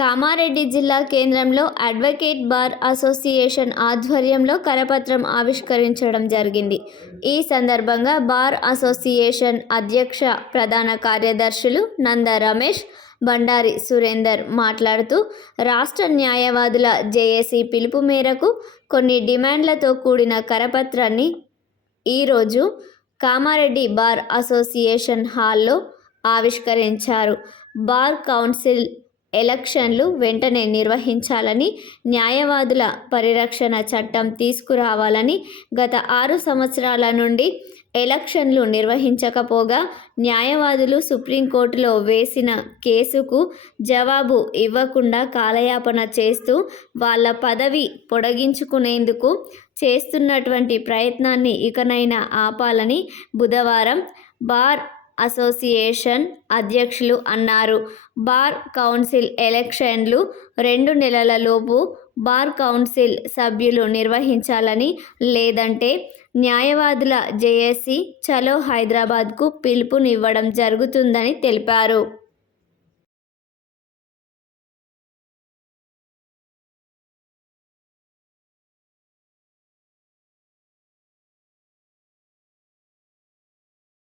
కామారెడ్డి జిల్లా కేంద్రంలో advocate bar association ఆధ్వర్యంలో కరపత్రం ఆవిష్కరించడం జరిగింది. ఈ సందర్భంగా బార్ అసోసియేషన్ అధ్యక్ష ప్రధాన కార్యదర్శులు నంద రమేష్, బండారి సురేందర్ మాట్లాడుతూ, రాష్ట్ర న్యాయవాదుల జేఏసీ పిలుపు మేరకు కొన్ని డిమాండ్లతో కూడిన కరపత్రాన్ని ఈరోజు కామారెడ్డి బార్ అసోసియేషన్ హాల్లో ఆవిష్కరించారు. బార్ కౌన్సిల్ ఎలక్షన్లు వెంటనే నిర్వహించాలని, న్యాయవాదుల పరిరక్షణ చట్టం తీసుకురావాలని, గత 6 సంవత్సరాల నుండి ఎలక్షన్లు నిర్వహించకపోగా న్యాయవాదులు సుప్రీంకోర్టులో వేసిన కేసుకు జవాబు ఇవ్వకుండా కాలయాపన చేస్తూ వాళ్ళ పదవి పొడిగించుకునేందుకు చేస్తున్నటువంటి ప్రయత్నాన్ని ఇకనైనా ఆపాలని బుధవారం బార్ అసోసియేషన్ అధ్యక్షులు అన్నారు. బార్ కౌన్సిల్ ఎలక్షన్లు 2 నెలలలోపు బార్ కౌన్సిల్ సభ్యులు నిర్వహించాలని, లేదంటే న్యాయవాదుల జేఏసీ చలో హైదరాబాద్కు పిలుపునివ్వడం జరుగుతుందని తెలిపారు.